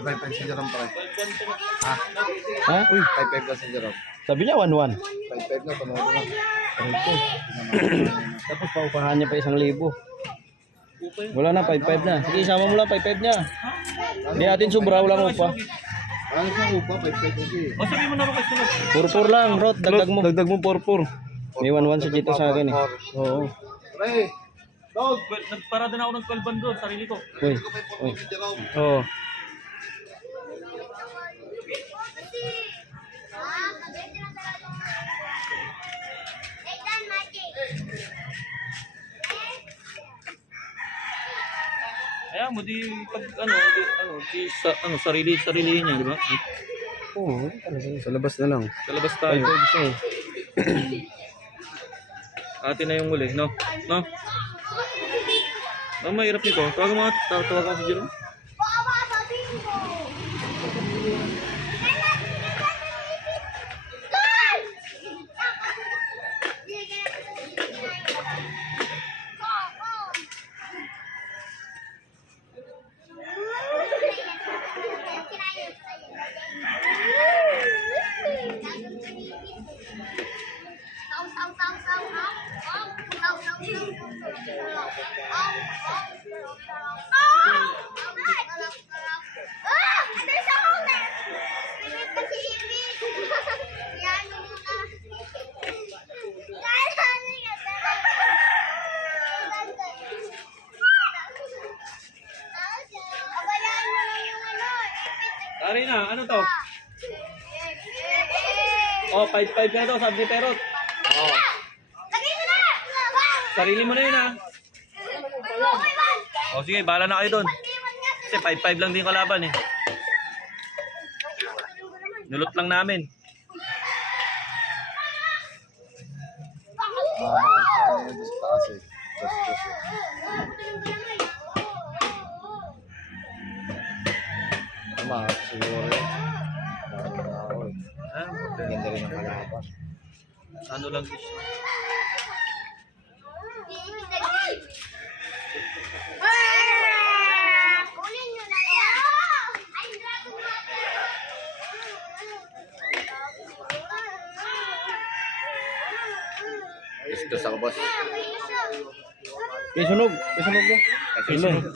5-5 si Jerome pa. Ha? Uy, 5-5 lang si Jerome. Sabi niya 1-1. 5-5 na, panalo na. Ito. Tapos paupahan niya pa 1,000. Wala na, 5-5 na. Sige, isama mo lang 5-5 niya. Hindi natin sobra, wala mo pa. Ano siya upa, 5-5 kasi. O sabi mo na rin kasi. 4-4 lang, Rot. Dagdag mo 4-4. May 1-1 si Chito sa akin eh. Oo. Pre, dog! Nagparada na ako ng 12 doon, sarili ko. Uy. Uy. Oo. Ayan mo, di pag sarili niya, di ba? Oo. Sa labas na lang. Sa labas tayo. 5-5 siya eh. Atin na yung muli, no? No? Ang mahirap nito. Tawag mo, tawag ako si Jerome. Tari na, ano to? Oh, 5-5 na to, sabi ni Perot. Oh. Sarili mo na yun, ha? Oh, sige, bahala na kayo doon. Kasi 5-5 lang din kalaban, eh. Nulot lang namin. Tama, siguro yun. Ganda rin ang kalaban. Ano lang siya? Gusto sa boss. Kisunog. Kisunog na. Kisunog.